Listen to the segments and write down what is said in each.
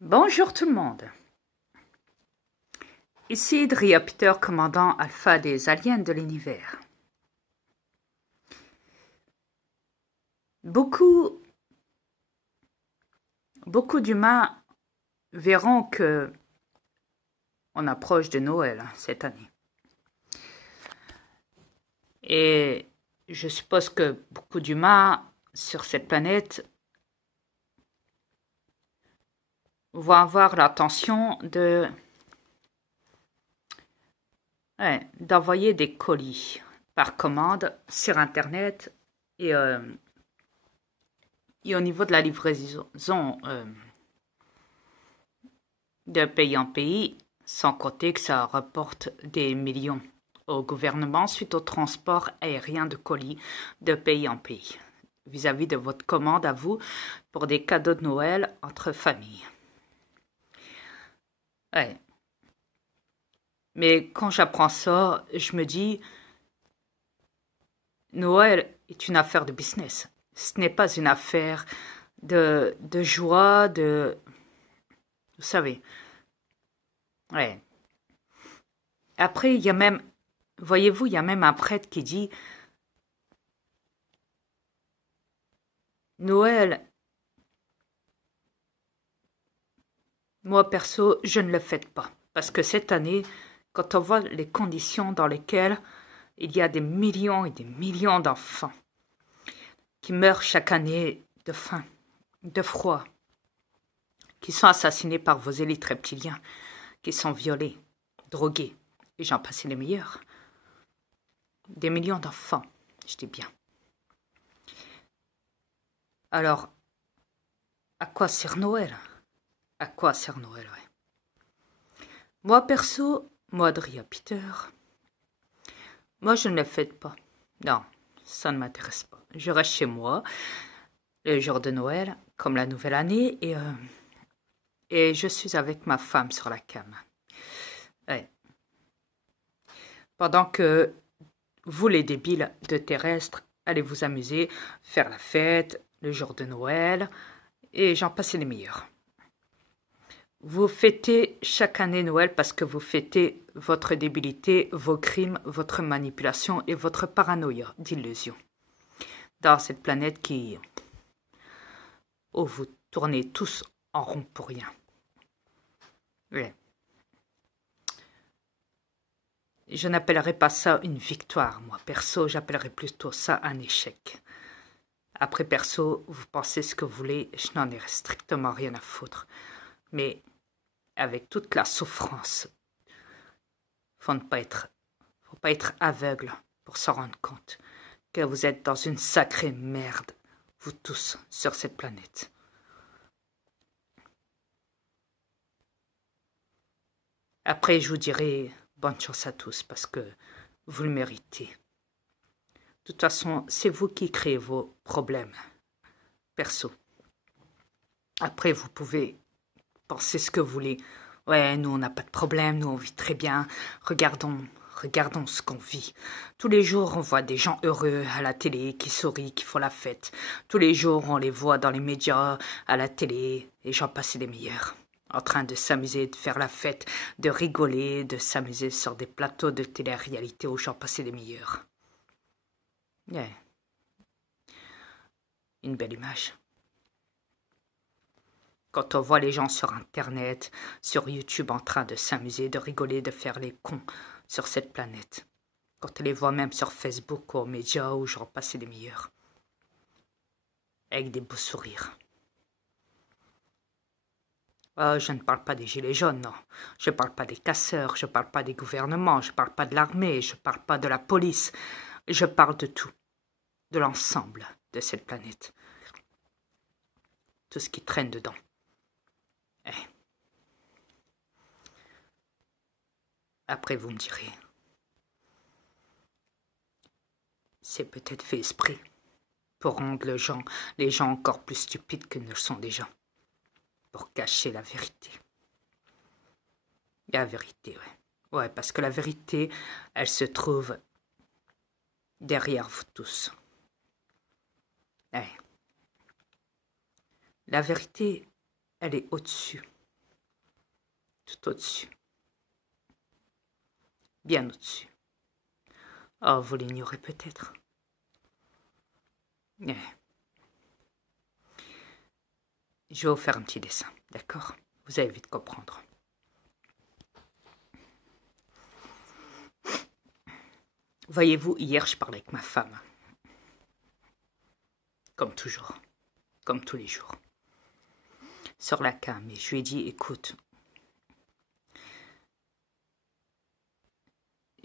Bonjour tout le monde. Ici Dria Peter, commandant alpha des aliens de l'univers. Beaucoup d'humains verront que on approche de Noël cette année. Et je suppose que beaucoup d'humains sur cette planète vont avoir l'intention d'envoyer des colis par commande sur Internet et au niveau de la livraison de pays en pays, sans compter que ça rapporte des millions au gouvernement suite au transport aérien de colis de pays en pays, vis-à-vis de votre commande à vous pour des cadeaux de Noël entre familles. Ouais. Mais quand j'apprends ça, je me dis, Noël est une affaire de business. Ce n'est pas une affaire de joie, vous savez. Ouais. Après, il y a même, voyez-vous, il y a même un prêtre qui dit, Noël, moi perso, je ne le fête pas. Parce que cette année, quand on voit les conditions dans lesquelles il y a des millions et des millions d'enfants qui meurent chaque année de faim, de froid, qui sont assassinés par vos élites reptiliens, qui sont violés, drogués, et j'en passe les meilleurs. Des millions d'enfants, je dis bien. Alors, à quoi sert Noël? À quoi sert Noël, ouais. Moi, perso, moi, Dria Peter, moi, je ne le fête pas. Non, ça ne m'intéresse pas. Je reste chez moi, le jour de Noël, comme la nouvelle année, et je suis avec ma femme sur la cam. Ouais. Pendant que vous, les débiles de terrestres, allez vous amuser, faire la fête, le jour de Noël, et j'en passe les meilleurs. Vous fêtez chaque année Noël parce que vous fêtez votre débilité, vos crimes, votre manipulation et votre paranoïa d'illusion. Dans cette planète où vous tournez tous en rond pour rien. Ouais. Je n'appellerais pas ça une victoire, moi. Perso, j'appellerais plutôt ça un échec. Après, perso, vous pensez ce que vous voulez, je n'en ai strictement rien à foutre. Mais avec toute la souffrance, faut pas être aveugle pour s'en rendre compte que vous êtes dans une sacrée merde, vous tous, sur cette planète. Après, je vous dirai bonne chance à tous parce que vous le méritez. De toute façon, c'est vous qui créez vos problèmes, perso. Après, vous pouvez penser ce que vous voulez. Ouais, nous, on n'a pas de problème, nous, on vit très bien. Regardons ce qu'on vit. Tous les jours, on voit des gens heureux à la télé, qui sourient, qui font la fête. Tous les jours, on les voit dans les médias, à la télé, et j'en passe les meilleurs. En train de s'amuser, de faire la fête, de rigoler, de s'amuser sur des plateaux de télé-réalité où j'en passais les meilleurs. Ouais. Une belle image. Quand on voit les gens sur Internet, sur YouTube en train de s'amuser, de rigoler, de faire les cons sur cette planète. Quand on les voit même sur Facebook ou aux médias où j'en passais les meilleurs. Avec des beaux sourires. Je ne parle pas des gilets jaunes, non. Je ne parle pas des casseurs, je ne parle pas des gouvernements, je ne parle pas de l'armée, je ne parle pas de la police. Je parle de tout. De l'ensemble de cette planète. Tout ce qui traîne dedans. Après, vous me direz. C'est peut-être fait esprit pour rendre les gens encore plus stupides que ne le sont déjà. Pour cacher la vérité. La vérité, ouais. Ouais, parce que la vérité, elle se trouve derrière vous tous. Ouais. La vérité, elle est au-dessus tout au-dessus. Bien au-dessus. Oh, vous l'ignorez peut-être. Je vais vous faire un petit dessin, d'accord? Vous allez vite comprendre. Voyez-vous, hier, je parlais avec ma femme. Comme toujours. Comme tous les jours. Sur la cam. Et je lui ai dit, écoute,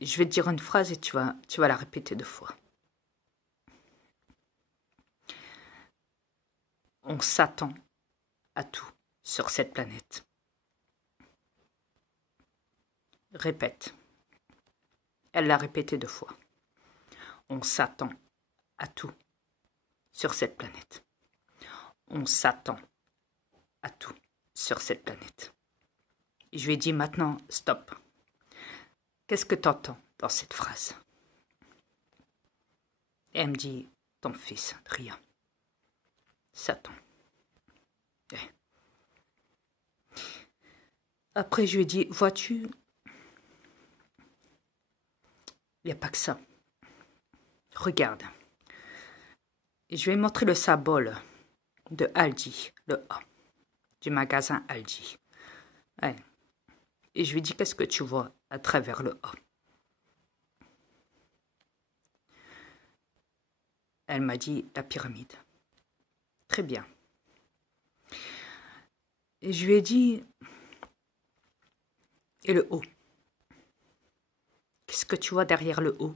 je vais te dire une phrase et tu vas la répéter 2 fois. On s'attend à tout sur cette planète. Répète. Elle l'a répété 2 fois. On s'attend à tout sur cette planète. On s'attend à tout sur cette planète. Je lui ai dit maintenant, stop. Qu'est-ce que tu entends dans cette phrase? Elle me dit, ton fils, rien. Satan. Après, je lui ai dit, vois-tu, il n'y a pas que ça. Regarde. Et je lui ai montré le symbole de Aldi, le A, du magasin Aldi. Ouais. Et je lui ai dit, qu'est-ce que tu vois à travers le A? Elle m'a dit, la pyramide. Très bien. Et je lui ai dit, et le haut? Qu'est-ce que tu vois derrière le haut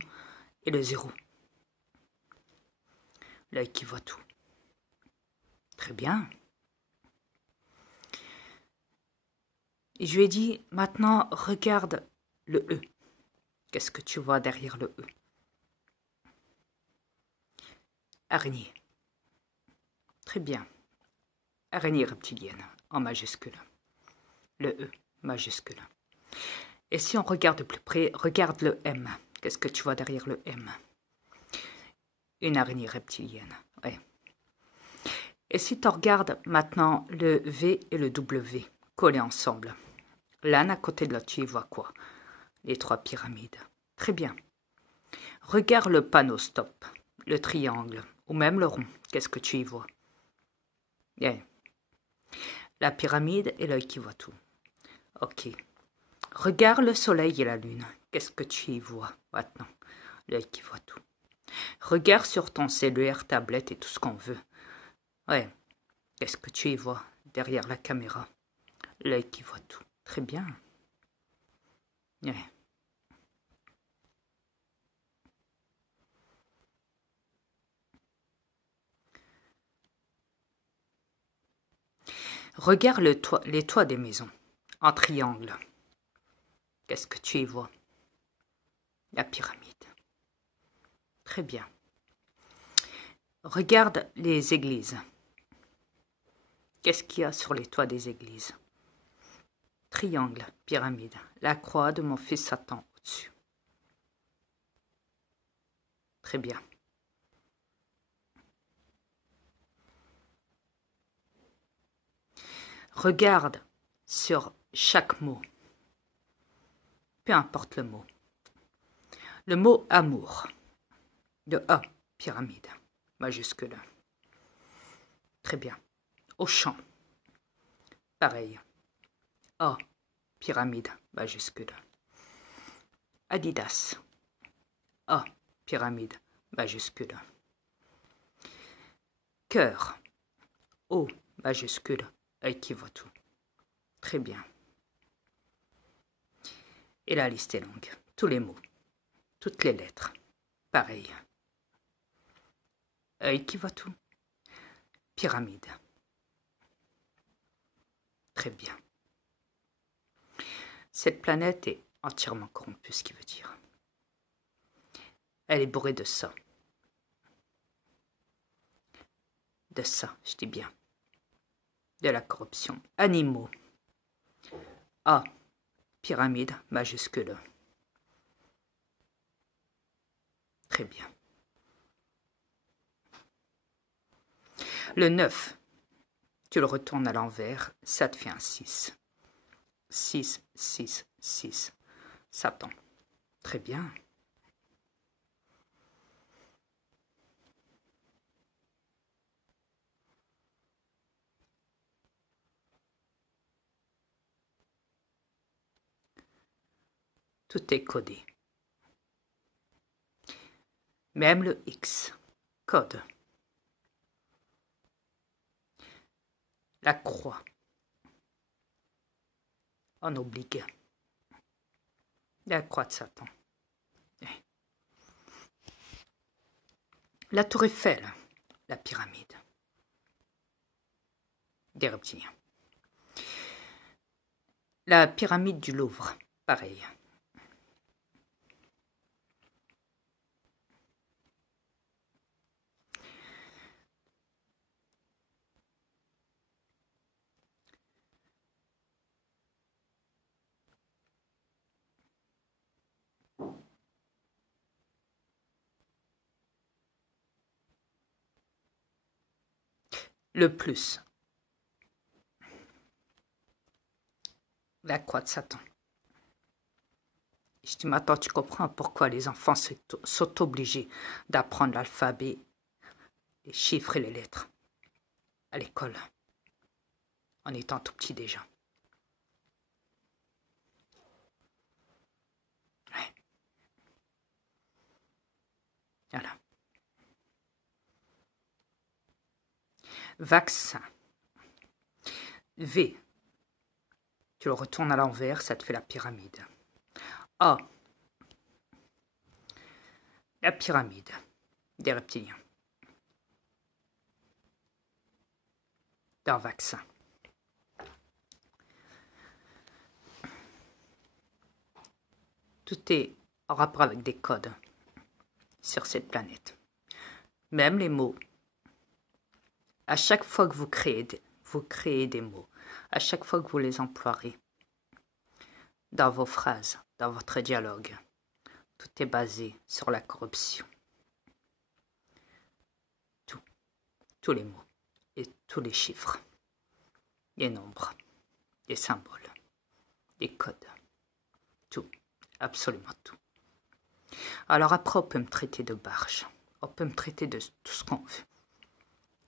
et le 0? L'œil qui voit tout. Très bien. Et je lui ai dit, maintenant, regarde le E. Qu'est-ce que tu vois derrière le E? Araignée. Très bien. Araignée reptilienne, en majuscule. Le E, majuscule. Et si on regarde de plus près, regarde le M. Qu'est-ce que tu vois derrière le M? Une araignée reptilienne, ouais. Et si tu regardes maintenant le V et le W collés ensemble, l'un à côté de l'autre, tu y vois quoi? Les 3 pyramides. Très bien. Regarde le panneau stop, le triangle ou même le rond. Qu'est-ce que tu y vois? Yeah. La pyramide et l'œil qui voit tout. Ok. Regarde le soleil et la lune. Qu'est-ce que tu y vois maintenant? L'œil qui voit tout. Regarde sur ton cellulaire, tablette et tout ce qu'on veut. Ouais. Qu'est-ce que tu y vois derrière la caméra? L'œil qui voit tout. Très bien. Ouais. Regarde les toits des maisons, en triangle. Qu'est-ce que tu y vois? La pyramide. Très bien. Regarde les églises. Qu'est-ce qu'il y a sur les toits des églises? Triangle, pyramide, la croix de mon fils Satan au-dessus. Très bien. Regarde sur chaque mot, peu importe le mot. Le mot amour, de A, pyramide, majuscule. Très bien. Auchan, pareil. A, pyramide, majuscule. Adidas, A, pyramide, majuscule. Cœur, O, majuscule, œil qui voit tout. Très bien. Et la liste est longue. Tous les mots, toutes les lettres, pareil. Œil qui voit tout. Pyramide. Très bien. Cette planète est entièrement corrompue, ce qui veut dire. Elle est bourrée de ça. De ça, je dis bien. De la corruption. Animaux. A. Pyramide majuscule. Très bien. Le 9, tu le retournes à l'envers, ça te fait un 6. 6, 6, 6. Satan. Très bien. Tout est codé. Même le X. Code. La croix. On obligue. La croix de Satan. La tour Eiffel. La pyramide. Des reptiliens. La pyramide du Louvre. Pareil. Le plus. La croix de Satan. Je dis, maintenant tu comprends pourquoi les enfants sont obligés d'apprendre l'alphabet, les chiffres et les lettres à l'école, en étant tout petit déjà. Ouais. Voilà. Vaccin. V. Tu le retournes à l'envers, ça te fait la pyramide. A. La pyramide des reptiliens. D'un vaccin. Tout est en rapport avec des codes sur cette planète. Même les mots. À chaque fois que vous créez des mots, à chaque fois que vous les emploierez dans vos phrases, dans votre dialogue, tout est basé sur la corruption. Tous les mots et tous les chiffres, les nombres, les symboles, les codes, tout, absolument tout. Alors après, on peut me traiter de barge, on peut me traiter de tout ce qu'on veut,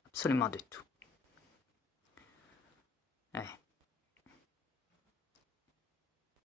absolument de tout.